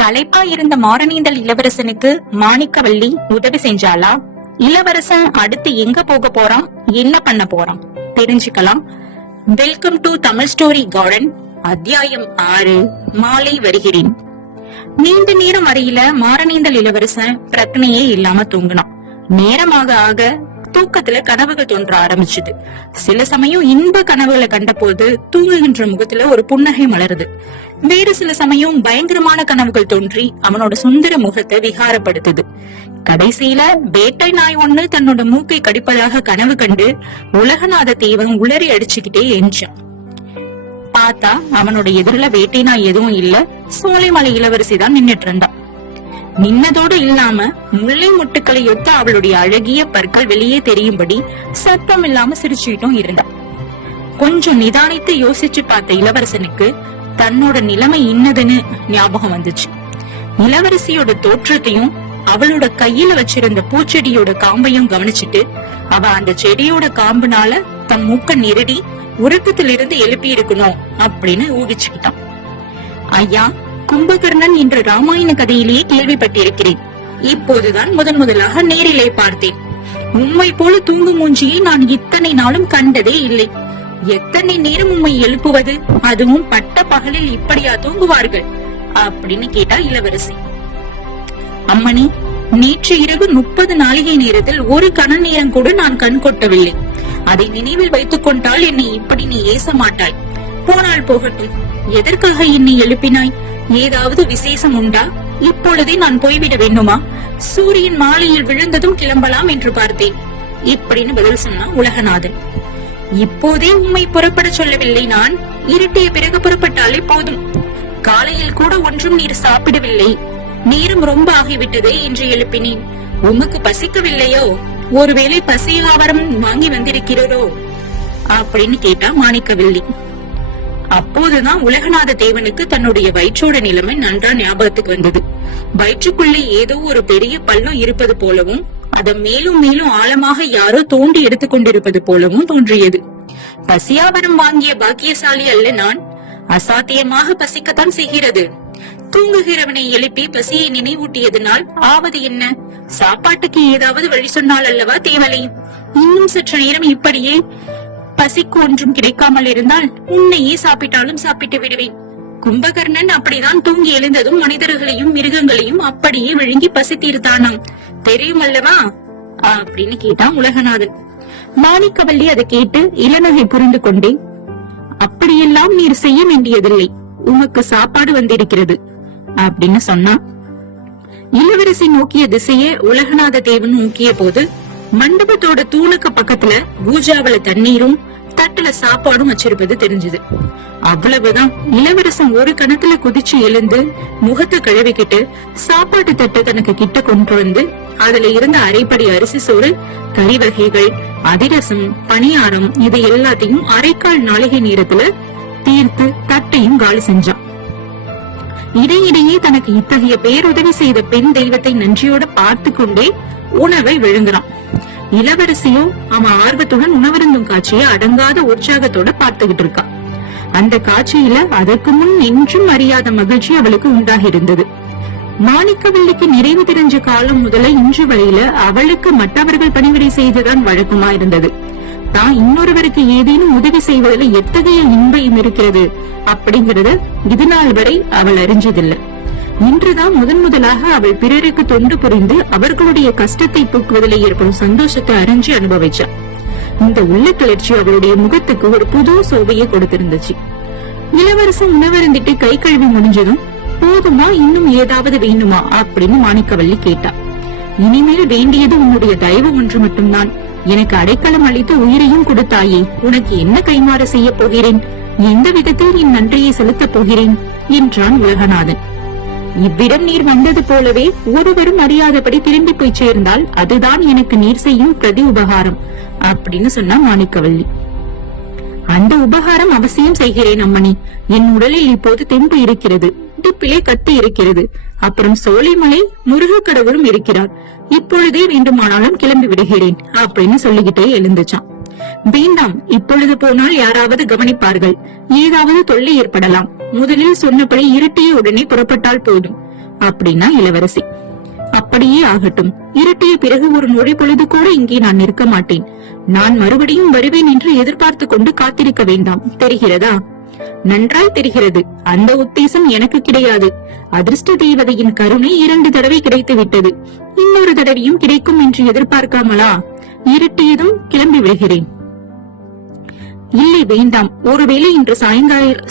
களைப்பா இருந்த மாரணீந்தல் இளவரசனுக்கு மாணிக்கவல்லி உதவி செஞ்சாளா? இளவரசன் அடுத்து எங்க போக போறான், என்ன பண்ண போறான் தெரிஞ்சுக்கலாம். Welcome to Tamil story garden. அத்தியாயம் 6. மாலை வருகிறேன். நீண்ட நேரம் வரையில மாரணீந்தல் இளவரசன் பிரச்சனையே இல்லாம தூங்கினான். நேரமாக ஆக தூக்கத்துல கனவுகள் தோன்ற ஆரம்பிச்சுது. சில சமயம் இன்ப கனவுகளை கண்ட போது தூங்குகின்ற முகத்துல ஒரு புன்னகை மலருது. வேறு சில சமயம் பயங்கரமான கனவுகள் தோன்றி அவனோட சுந்தர முகத்தை விகாரப்படுத்துது. கடைசியில வேட்டை நாய் ஒண்ணு தன்னோட மூக்கை கடிப்பதாக கனவு கண்டு உலகநாத தேவன் உளறி அடிச்சுக்கிட்டே எஞ்சான். பார்த்தா அவனோட எதிரில வேட்டை நாய் எதுவும் இல்ல, சோலைமலை இளவரசி தான் நின்னுட்டு இருந்தான். நின்னதோடு இல்லாம முல்லை முட்டுக்களை ஒத்த அவளுடைய அழகிய பற்கள் வெளியே தெரியும்படி சத்தம் இல்லாம சிரிச்சுட்டும் இருந்தான். கொஞ்சம் நிதானித்து யோசிச்சு பார்த்த இளவரசனுக்கு தன்னோட நிலைமை இன்னதுன்னு ஞாபகம் வந்துச்சு. இளவரசியோட தோற்றத்தையும் அவளோட கையில வச்சிருந்த பூச்செடியோட காம்பையும் கவனிச்சுட்டு அவ அந்த செடியோட காம்புனால தன் மூக்க நெருடி உறக்கத்திலிருந்து எழுப்பி இருக்கணும் அப்படின்னு ஊகிச்சுக்கிட்டான். ஐயா, கும்பகர்ணன் என்ற ராமாயண கதையிலேயே கேள்விப்பட்டிருக்கிறேன். இப்போதுதான் முதலாக நேரிலே பார்த்தேன். உம்மை போல தூங்கு மூஞ்சியை நான் இத்தனை நாளும் கண்டதே இல்லை. எத்தனை நேரம் உம்மை எழுப்புவது, அதுவும் பட்ட பகலில் இப்படியா தூங்குவார்கள் அப்படின்னு கேட்டா இளவரசி. அம்மணி, நேற்று இரவு 30 நாளிகை நேரத்தில் ஒரு கண நேரம் கூட நான் கண் கொட்டவில்லை. அதை நினைவில் வைத்துக் கொண்டால் என்னை இப்படி நீ ஏச மாட்டாய். போனால் போகட்டும், எதற்காக என்னை எழுப்பினாய்? ஏதாவது விசேஷம் உண்டா? இப்பொழுதே நான் போய்விட வேண்டுமா? சூரியன் மாலையில் விழுந்ததும் கிளம்பலாம் என்று பார்த்தேன் இப்படின்னு பதில் சொன்னா உலகநாதன். இப்போதே உம்மை புறப்பட சொல்லவில்லை நான். இருட்டிய பிறகு புறப்பட்டாலே போதும். காலையில் கூட ஒன்றும் நீர் சாப்பிடவில்லை. நேரம் ரொம்ப ஆகிவிட்டதே என்று எழுப்பினேன். உமக்கு பசிக்கவில்லையோ? ஒருவேளை பசி ஆவரம் வாங்கி வந்திருக்கிறோ அப்படின்னு கேட்டா மாணிக்கவல்லி. அப்போதுதான் உலகநாத தேவனுக்கு தன்னுடைய வயிற்றோட நிலைமை நன்றா ஞாபகத்துக்கு வந்தது. வயிற்றுக்குள்ளே ஏதோ ஒரு பெரிய பள்ளம் இருப்பது போலவும் அதை மேலும் மேலும் ஆழமாக யாரோ தோண்டி எடுத்துக்கொண்டிருப்பது போலவும் தோன்றியது. பசியாபரம் வாங்கிய பாக்கியசாலி அல்ல நான். அசாத்தியமாக பசிக்கத்தான் செய்கிறது. தூங்குகிறவனை எழுப்பி பசியை நினைவூட்டியதனால் ஆவது என்ன? சாப்பாட்டுக்கு ஏதாவது வழி சொன்னால் அல்லவா தேவலை. இன்னும் சற்று நேரம் இப்படியே பசிக்கு ஒன்றும் கிடைக்காமல் இருந்தால் உன்னையே சாப்பிட்டாலும் சாப்பிட்டு விடுவேன். கும்பகர்ணன் அப்படிதான் தூங்கி எழுந்ததும் மனிதர்களையும் மிருகங்களையும் அப்படியே விழுங்கி பசி தீர்த்தானாம், தெரியும் அல்லவா அப்படின்னு கேட்டான் உலகநாதன். மாணிக்கவல்லி அதை கேட்டு இளநகை புரிந்து கொண்டே, அப்படியெல்லாம் நீர் செய்ய வேண்டியதில்லை, உமக்கு சாப்பாடு வந்திருக்கிறது அப்படின்னு சொன்னான். இளவரசி நோக்கிய திசையே உலகநாத தேவன் நோக்கிய போது மண்டபத்தோட தூணுக்கு பக்கத்துல பூஜாவல தண்ணீரும் தட்டுல சாப்பாடும் வச்சிருப்பது தெரிஞ்சது. அவ்வளவுதான். இளவரசன் ஒரு கணத்துல குதிச்சு எழுந்து முகத்தை கழுவிக்கிட்டு சாப்பாட்டு தட்டு தனக்கு கிட்ட கொண்டு வந்து அதுல இருந்த அரைப்படி அரிசி சோறு, கறி வகைகள், அதிரசம், பணியாரம் இதை எல்லாத்தையும் அரைக்கால் நாளிகை நேரத்துல தீர்த்து தட்டையும் காலி செஞ்சான். இடையிடையே தனக்கு இத்தகைய பேருதவி செய்த பெண் தெய்வத்தை நன்றியோட பார்த்து கொண்டே உணவை விழுங்குறான். இளவரசியோ அவன் ஆர்வத்துடன் உணவருந்தும் காட்சியை அடங்காத உற்சாகத்தோட பார்த்துக்கிட்டு இருக்கா. அந்த காட்சியில அதற்கு முன் என்றும் அறியாத மகிழ்ச்சி அவளுக்கு உண்டாகி இருந்தது. மாணிக்கவல்லிக்கு நிறைவு தெரிஞ்ச காலம் முதல இன்று வரையில அவளுக்கு மற்றவர்கள் பணிவிடை செய்துதான் வழக்கமா இருந்தது. தான் இன்னொருவருக்கு ஏதேனும் உதவி செய்வதில் எத்தகைய இன்பம் இருக்கிறது அப்படிங்கறது இதுநாள் வரை அவள் அறிஞ்சதில்லை. இன்றுதான் முதலாக அவள் பிறருக்கு தொண்டு புரிந்து அவர்களுடைய கஷ்டத்தை போக்குவதில் ஏற்படும் சந்தோஷத்தை அறிஞ்சு அனுபவிச்சாள். இந்த உள்ள கிளர்ச்சி அவளுடைய முகத்துக்கு ஒரு புது சோபையை கொடுத்திருந்துச்சு. இளவரசன் உணவருந்திட்டு கை கழுவி முடிஞ்சதும், போதுமா, இன்னும் ஏதாவது வேண்டுமா அப்படின்னு மாணிக்கவல்லி கேட்டா. இனிமேல் வேண்டியது உன்னுடைய தயவு ஒன்று மட்டும்தான். எனக்கு அடைக்கலம் அளித்து உயிரையும் கொடுத்தாயே, உனக்கு என்ன கைமாறு செய்ய போகிறேன்? எந்த விதத்தில் என் நன்றியை செலுத்தப் போகிறேன் என்றான் உலகநாதன். இவ்விடம் நீர் வந்தது போலவே ஒருவரும் அறியாதபடி திரும்பி போய் சேர்ந்தால் அதுதான் எனக்கு நீர் செய்யும் பிரதி உபகாரம் அப்படின்னு சொன்னா மாணிக்கவல்லி. அந்த உபகாரம் அவசியம் செய்கிறேன் அம்மணி. என் உடலில் இப்போது தெம்பு இருக்கிறது, இடுப்பிலே கத்தி இருக்கிறது, அப்புறம் சோலைமலை முருகக்கடவுளும் இருக்கிறார். இப்பொழுதே வேண்டுமானாலும் கிளம்பி விடுகிறேன் அப்படின்னு சொல்லிக்கிட்டே எழுந்துச்சான். வேண்டாம், இப்பொழுது போனால் யாராவது கவனிப்பார்கள், ஏதாவது தொல்லை ஏற்படலாம். முதலில் சொன்னபடி இருட்டிய உடனே புறப்பட்டால் போதும். அப்படின்னா இளவரசி. அப்படியே ஆகட்டும். இருட்டிய பிறகு ஒரு நொடி பொழுது கூட இங்கே நான் நிற்க மாட்டேன். நான் மறுபடியும் வருவேன் என்று எதிர்பார்த்து கொண்டு காத்திருக்க வேண்டாம், தெரிகிறதா? நன்றாய் தெரிகிறது. அந்த உத்தேசம் எனக்கு கிடையாது. அதிர்ஷ்ட தேவதையின் கருணை 2 தடவை கிடைத்து விட்டது. இன்னொரு தடவையும் கிடைக்கும் என்று எதிர்பார்க்காமலா இருட்டியதும் கிளம்பி விடுகிறேன். இல்லை, வேண்டாம். ஒருவேளை இன்று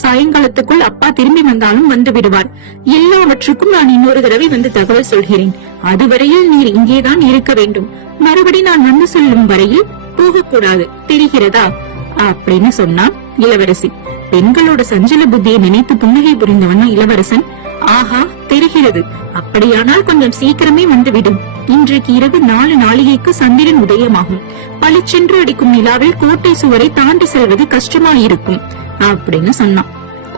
சாயங்காலத்துக்குள் அப்பா திரும்பி வந்தாலும் வந்து விடுவார். எல்லாவற்றுக்கும் நான் இன்னொரு தடவை வந்து தகவல் சொல்கிறேன். அதுவரையில் நீர் இங்கேதான் இருக்க வேண்டும். மறுபடி நான் வந்து சொல்லும் வரையில் போகக்கூடாது, தெரிகிறதா? அப்படின்னு சொன்னான் இளவரசி. பெண்களோட சஞ்சல புத்தியை நினைத்து புன்னகை புரிந்தவன் இளவரசன். ஆஹா, தெரிகிறது. அப்படியானால் கொஞ்சம் சீக்கிரமே வந்துவிடும். இன்றைக்கு இரவு 4 நாளிகைக்கு சந்திரன் உதயமாகும். பளிச்சென்று அடிக்கும் நிலாவில் கோட்டை சுவரை தாண்டி செல்வது கஷ்டமாயிருக்கும் அப்படின்னு சொன்னான்.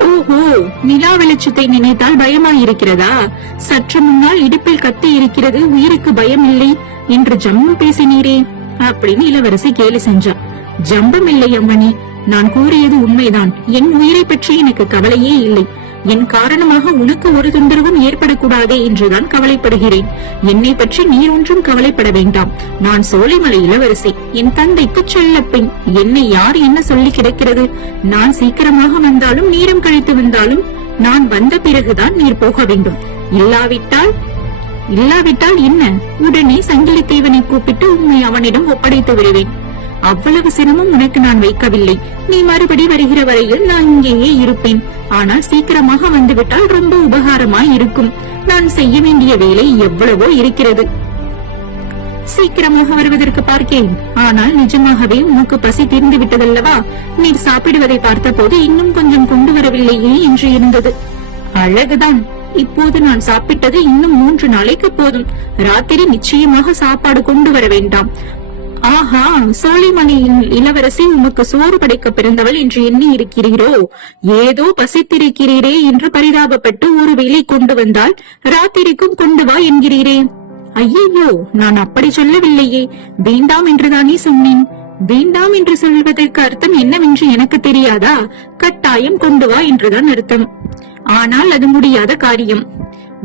ஓஹோ, நிலா வெளிச்சத்தை நினைத்தால் பயமாயிருக்கிறதா? சற்று முன்னால் இடுப்பில் கத்தி இருக்கிறது, உயிருக்கு பயம் இல்லை என்று ஜம்பம் பேசினீரே அப்படின்னு இளவரசி கேலி செஞ்சா. ஜம்பம் இல்லை அம்மணி, நான் கூறியது உண்மைதான். என் உயிரை பற்றி எனக்கு கவலையே இல்லை. என் காரணமாக உனக்கு ஒரு தொந்தரவும் ஏற்படக்கூடாதே என்றுதான் கவலைப்படுகிறேன். என்னை பற்றி நீர் ஒன்றும் கவலைப்பட வேண்டாம். நான் சோலைமலை இளவரசி, என் தந்தைக்கு செல்ல பெண். என்னை யார் என்ன சொல்லி கிடக்கிறது? நான் சீக்கிரமாக வந்தாலும் நேரம் கழித்து வந்தாலும் நான் வந்த பிறகுதான் நீர் போக வேண்டும். இல்லாவிட்டால் என்ன? உடனே சங்கிலி தேவனை கூப்பிட்டு உண்மை அவனிடம் ஒப்படைத்து விடுவேன். அவ்வளவு சிரமம் உனக்கு நான் வைக்கவில்லை. நீ மறுபடி வருகிற வரையில் நான் இங்கேயே இருப்பேன். ஆனால் சீக்கிரமாக வந்துவிட்டால் ரொம்ப உபகாரமாய் இருக்கும். நான் செய்ய வேண்டிய வேலை எவ்வளவோ இருக்கிறது. சீக்கிரமாக வருவதற்கு பார்க்கிறேன். ஆனால் நிஜமாகவே உனக்கு பசி தீர்ந்து விட்டதல்லவா? நீர் சாப்பிடுவதை பார்த்த போது இன்னும் கொஞ்சம் கொண்டு வரவில்லையே என்று இருந்தது. அழகுதான். இப்போது நான் சாப்பிட்டது இன்னும் 3 நாளைக்கு போதும். ராத்திரி நிச்சயமாக சாப்பாடு கொண்டு வர வேண்டாம். ஆஹா, சோலைமலையின் இளவரசி உமக்கு சோறு படைக்க பிறந்தவள் என்று எண்ணி இருக்கிறீரோ? ஏதோ பசித்திருக்கிறீரே என்று பரிதாபப்பட்டு ஒரு வேளை கொண்டு வந்தால் ராத்திரிக்கும் கொண்டு வா என்கிறீரே. ஐயோ, நான் அப்படி சொல்லவில்லையே. வேண்டாம் என்றுதானே சொன்னேன். வேண்டாம் என்று சொல்வதற்கு அர்த்தம் என்னவென்று எனக்கு தெரியாதா? கட்டாயம் கொண்டு வா என்றுதான் அர்த்தம். ஆனால் அது முடியாத காரியம்.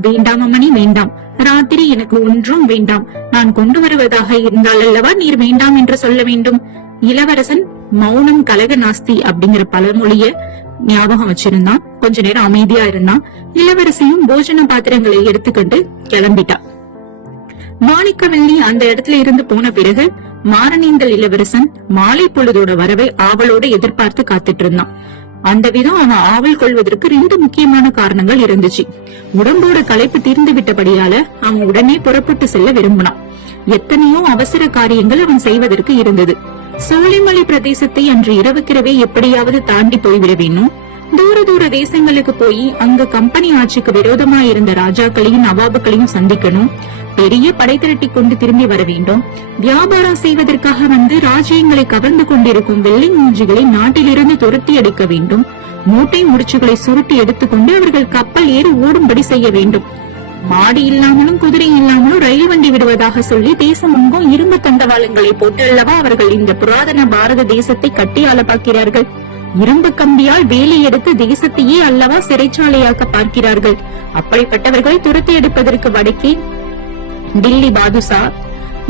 வேண்டாம் அம்மணி, வேண்டாம். ராத்திரி எனக்கு ஒன்றும் வேண்டாம். நான் கொண்டு வருவதாக இருந்தால் அல்லவா நீர் வேண்டாம் என்று சொல்ல வேண்டும். இளவரசன் மௌனம் கலக நாஸ்தி அப்படிங்கிற பழமொழிய ஞாபகம் வச்சிருந்தான். கொஞ்ச நேரம் அமைதியா இருந்தான். இளவரசியும் போஜன பாத்திரங்களை எடுத்துக்கொண்டு கிளம்பிட்டா. மாணிக்கவல்லி அந்த இடத்துல இருந்து போன பிறகு மாரணேந்தல் இளவரசன் மாலை பொழுதோட வரவை ஆவலோட எதிர்பார்த்து காத்துட்டு இருந்தான். அந்த விதம் அவன் ஆவல் கொள்வதற்கு 2 முக்கியமான காரணங்கள் இருந்துச்சு. உடம்போட களைப்பு தீர்ந்து விட்டபடியால அவன் உடனே புறப்பட்டு செல்ல விரும்பினான். எத்தனையோ அவசர காரியங்கள் அவன் செய்வதற்கு இருந்தது. சோலைமலை பிரதேசத்தை அன்று இரவுக்கிரவே எப்படியாவது தாண்டி போய்விட வேணும். தூர தேசங்களுக்கு போய் அங்கு கம்பெனி ஆட்சிக்கு விரோதமா இருந்த ராஜாக்களையும் நவாபுகளையும் சந்திக்கணும். பெரிய படை திரட்டி கொண்டு திரும்பி வர வேண்டும். வியாபாரம் செய்வதற்காக வந்து ராஜ்யங்களை கவர்ந்து கொண்டிருக்கும் வெள்ளை மூஞ்சிகளை நாட்டிலிருந்து துரத்தி எடுக்க வேண்டும். மூட்டை முடிச்சுகளை சுருட்டி எடுத்துக்கொண்டு அவர்கள் கப்பல் ஏறி ஓடும்படி செய்ய வேண்டும். மாடி இல்லாமலும் குதிரை இல்லாமலும் ரயில் வண்டி விடுவதாக சொல்லி தேசம் எங்கும் இரும்பு தண்டவாளங்களை போட்டு அல்லவா அவர்கள் இந்த புராதன பாரத தேசத்தை கட்டி ஆள பார்க்கிறார்கள். இரும்பு கம்பியால் வேலை எடுத்து தேசத்தையே அல்லவா சிறைச்சாலையாக்க பார்க்கிறார்கள். அப்படிப்பட்டவர்களை துரத்தி எடுப்பதற்கு வடக்கே டில்லி பாதுஷா,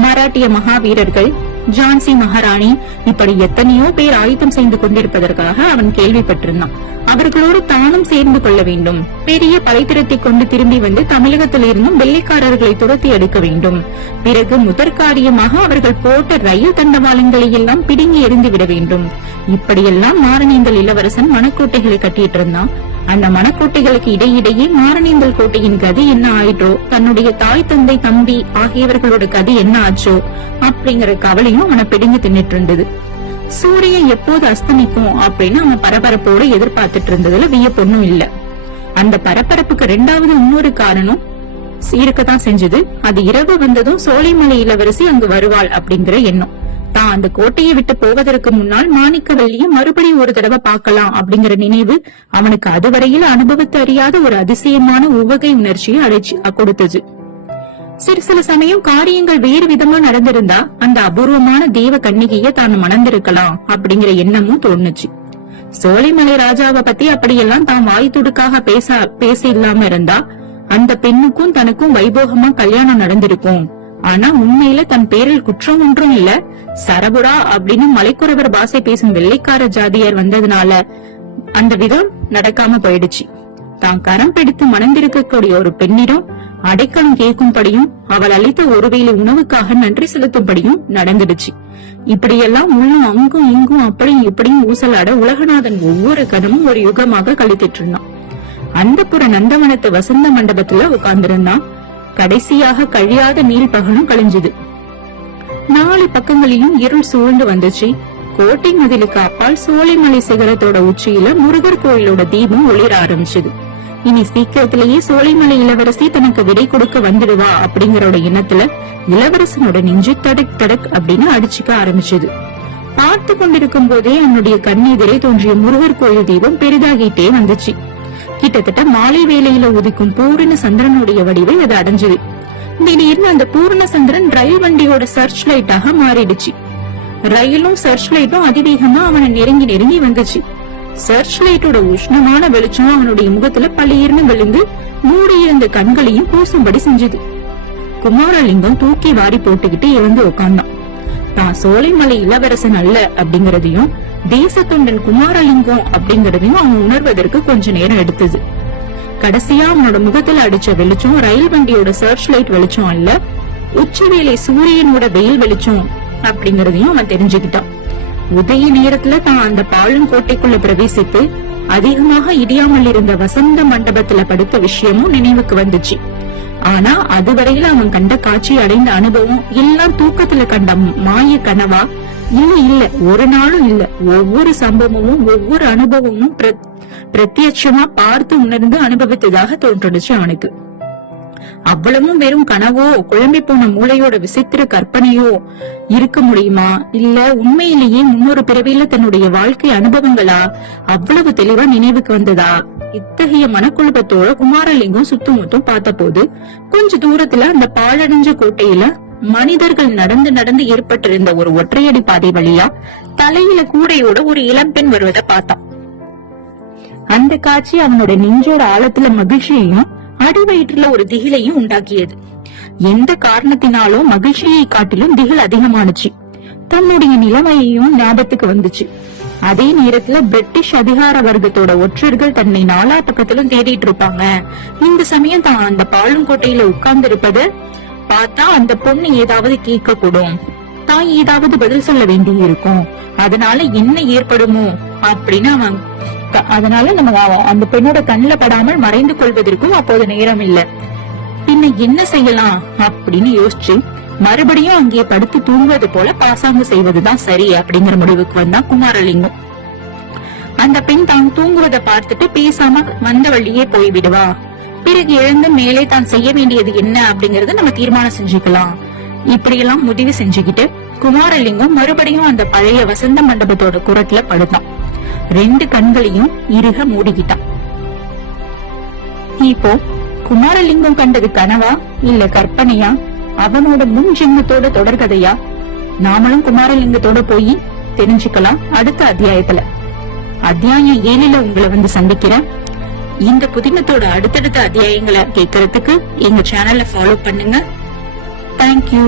மராட்டிய மகாவீரர்கள், ஜான்சி மகாராணி, இப்படி எத்தனையோ பேர் ஆயுதம் செய்து கொண்டிருப்பதற்காக அவன் கேள்விப்பட்டிருந்தான். அவர்களோடு தானும் சேர்ந்து கொள்ள வேண்டும். பெரிய படை திரட்டி கொண்டு திரும்பி வந்து தமிழகத்தில் இருந்தும் வெள்ளைக்காரர்களை துரத்தி எடுக்க வேண்டும். பிறகு முதற் காரியமாக அவர்கள் போட்ட ரயில் தண்டவாளங்களை எல்லாம் பிடுங்கி எறிந்து விட வேண்டும். இப்படியெல்லாம் மாரணேந்தல் இளவரசன் மணக்கோட்டைகளை கட்டிட்டு இருந்தான். அந்த மணக்கோட்டைகளுக்கு இடையிடையே மாரணேந்தல் கோட்டையின் கதி என்ன ஆயிட்டோ, தன்னுடைய தாய் தந்தை தம்பி ஆகியவர்களோட கதி என்ன ஆச்சோ அப்படிங்கிற கவலையும் அவனை பிடுங்கி தின்னுட்டு இருந்தது. சூரியன் எப்போது அஸ்தமிக்கும் அப்படின்னு அவன் பரபரப்போடு எதிர்பார்த்துட்டு இருந்ததுல வியப்பொன்னும் இல்ல. அந்த பரபரப்புக்கு 2வது இன்னொரு காரணம் இருக்கத்தான் செஞ்சது. அது இரவு வந்ததும் சோலைமலை இளவரசி அங்கு வருவாள் அப்படிங்கிற எண்ணம். தான் அந்த கோட்டையை விட்டு போவதற்கு முன்னால் மாணிக்கவல்லியை மறுபடியும் ஒரு தடவை பார்க்கலாம் அப்படிங்கிற நினைவு அவனுக்கு அதுவரையில் அனுபவத்தை அறியாத ஒரு அதிசயமான உவகை உணர்ச்சியை அழைச்சி கொடுத்தது. சில சமயம் காரியங்கள் வேறு விதமா நடந்திருந்தா அந்த அபூர்வமான தேவ கன்னிகைய தான் மணந்திருக்கலாம் அப்படிங்கிற எண்ணமும் தோணுச்சு. சோலைமலை ராஜாவை பத்தி அப்படியெல்லாம் தான் வாய் துடுக்காக பேச இல்லாம இருந்தா அந்த பெண்ணுக்கும் தனக்கும் வைபோகமா கல்யாணம் நடந்திருக்கும். ஆனா உண்மையில தன் பேரில் குற்றம் ஒன்றும் இல்ல. சரபுரா அப்படின்னு மலைக்குறவர் பாஷை பேசும் வெள்ளைக்கார ஜாதியர் வந்ததுனால அந்த விதம் நடக்காம போயிடுச்சு. தான் கரம் பிடித்து மணந்திருக்கக்கூடிய ஒரு பெண்ணிடம் அடைக்கலம் கேட்கும்படியும் அவள் அளித்த ஒருவேளை உணவுக்காக நன்றி செலுத்தும்படியும் நடந்துடுச்சு. இப்படியெல்லாம் உள்ளும் அங்கும் இங்கும் அப்படியும் இப்படியும் ஊசலாட உலகநாதன் ஒவ்வொரு கதமும் ஒரு யுகமாக கழித்திட்டு இருந்தான். அந்த புற நந்தவனத்து வசந்த மண்டபத்துல உட்கார்ந்திருந்தான். கடைசியாக கழியாத நீள் பகலும் கழிஞ்சது. 4 பக்கங்களிலும் இருள் சூழ்ந்து வந்துச்சு. கோட்டை மதிலுக்கு அப்பால் சோலைமலை சிகரத்தோட உச்சியில முருகர் கோயிலோட தீபம் ஒளிர ஆரம்பிச்சது. இனி சீக்கிரத்திலேயே சோலைமலை இளவரசி தனக்கு விடை கொடுக்க வந்துடுவா அப்படிங்கறோட எண்ணத்துல இளவரசனோட நெஞ்சு தடக் தடக் அப்படின்னு அடிச்சுக்க ஆரம்பிச்சது. பார்த்து கொண்டிருக்கும் போதே அவனுடைய கண்ணெதிரே தோன்றிய முருகர் கோயில் தீபம் பெரிதாகிட்டே வந்துச்சு. கிட்டத்தட்ட மாலை வேளையில உதிக்கும் பூரண சந்திரனுடைய வடிவை அது அடைஞ்சது. திடீர்னு அந்த பூரண சந்திரன் ரயில் வண்டியோட சர்ச் லைட்டாக மாறிடுச்சு. ரயிலும் சர்ச் லைட்டும் அதிவேகமா அவனை நெருங்கி நெருங்கி வந்துச்சு. சர்ச் லைட்டோட உஷ்ணமான வெளிச்சம் அவனுடைய முகத்துல பளிர்னு விழுந்து மூடியிருந்த கண்களையும் கூசும்படி செஞ்சது. குமாரலிங்கம் தூக்கி வாரி போட்டுக்கிட்டு எழுந்து உட்கார்ந்தான். தான் சோலைமலை இளவரசன் அல்ல அப்படிங்கறதையும் தேசத்தொண்டன் குமாரலிங்கம் அப்படிங்கறதையும் அவன் உணர்வதற்கு கொஞ்ச நேரம் எடுத்தது. கடைசியா அவனோட முகத்துல அடிச்ச வெளிச்சம் ரயில் வண்டியோட சர்ச் லைட் வெளிச்சம் அல்ல, உச்சவேளை சூரியனோட வெயில் வெளிச்சம் அப்படிங்கறதையும் அவன் தெரிஞ்சுக்கிட்டான். உதய நேரத்துல தான் அந்த பாழுங்கோட்டைக்குள்ள பிரவேசித்து அதிகமாக இடியாமல் இருந்த வசந்த மண்டபத்துல படுத்த விஷயமும் நினைவுக்கு வந்துச்சு. ஆனா அதுவரையில அவன் கண்ட காட்சி அடைந்த அனுபவம் எல்லாம் தூக்கத்துல கண்ட மாய கனவா? இல்ல, ஒரு நாளும் இல்ல. ஒவ்வொரு சம்பவமும் ஒவ்வொரு அனுபவமும் பிரத்யட்சமா பார்த்து உணர்ந்து அனுபவித்ததாக தோன்றுச்சு அவனுக்கு. அவ்வளவும் வெறும் கனவோ, குழம்பி போன மூளையோட விசித்திர கற்பனையோ இருக்க முடியுமா? இல்ல உண்மையிலேயே முன்னொரு பிறவியில தன்னுடைய வாழ்க்கை அனுபவங்களா அவ்வளவு தெளிவா நினைவுக்கு வந்ததா? இத்தகைய மனக்குழப்பத்தோட குமாரலிங்கம் சுத்தமுத்தும் பார்த்த போது கொஞ்ச தூரத்துல அந்த பாழடைஞ்ச கோட்டையில மனிதர்கள் நடந்து நடந்து ஏற்பட்டிருந்த ஒரு ஒற்றையடி பாதை வழியா தலையில கூடையோட ஒரு இளம்பெண் வருவதை பார்த்தான். அந்த காட்சி அவனோட நெஞ்சோட ஆழத்துல மகிழ்ச்சியையும் அடிவயிற்றுல ஒரு திகிலையும் உண்டாக்கியது. எந்த காரணத்தினாலோ மகிழ்ச்சியை காட்டிலும் திகில் அதிகமானுச்சு. தன்னுடைய நிலைமையையும் ஞாபகத்துக்கு வந்துச்சு. அதே நேரத்துல பிரிட்டிஷ் அதிகார வர்க்கத்தோட ஒற்றர்கள் தன்னை நாலா பக்கத்திலும் தேடிட்டு இருப்பாங்க. இந்த சமயம் தான் அந்த பாழுங்கோட்டையில உட்கார்ந்து இருப்பது பார்த்தா அந்த பொண்ணு ஏதாவது கேட்க கூடும், தான் ஏதாவது பதில் சொல்ல வேண்டி இருக்கும். அதனால என்ன ஏற்படுமோ அப்படின்னு அதனால நம்ம அந்த பெண்ணோட கண்ணுல படாமல் மறைந்து கொள்வதற்கும் அப்போது நேரம் இல்ல. பின்ன என்ன செய்யலாம் அப்படின்னு யோசிச்சு மறுபடியும் அங்கே படுத்து தூங்குவது போல பாசாங்கு செய்வதுதான் சரி அப்படிங்கிற முடிவுக்கு வந்தா குமாரலிங்கம். அந்த பெண் தான் தூங்குவதை பார்த்துட்டு பேசாம வந்த வழியே போய்விடுவா. பிறகு எழுந்து மேலே தான் செய்ய வேண்டியது என்ன அப்படிங்கறத நம்ம தீர்மானம் செஞ்சுக்கலாம். இப்படியெல்லாம் முடிவு செஞ்சுக்கிட்டு குமாரலிங்கம் மறுபடியும் அந்த பழைய வசந்த மண்டபத்தோட குரத்துல படுத்தான். 2 கண்களையும் இறுக மூடிக்கிட்டான். இப்போ குமாரலிங்கம் கண்டது கனவா இல்ல கற்பனையா? அவனோட முன் ஜென்மத்தோட தொடர்கதையா? நாமளும் குமாரலிங்கத்தோட போய் தெரிஞ்சுக்கலாம் அடுத்த அத்தியாயத்துல. அத்தியாயம் 7ல உங்களை சந்திக்கிறேன். இந்த புதினத்தோட அடுத்தடுத்த அத்தியாயங்களை கேட்கறதுக்கு எங்க சேனலை ஃபாலோ பண்ணுங்க. தேங்க்யூ.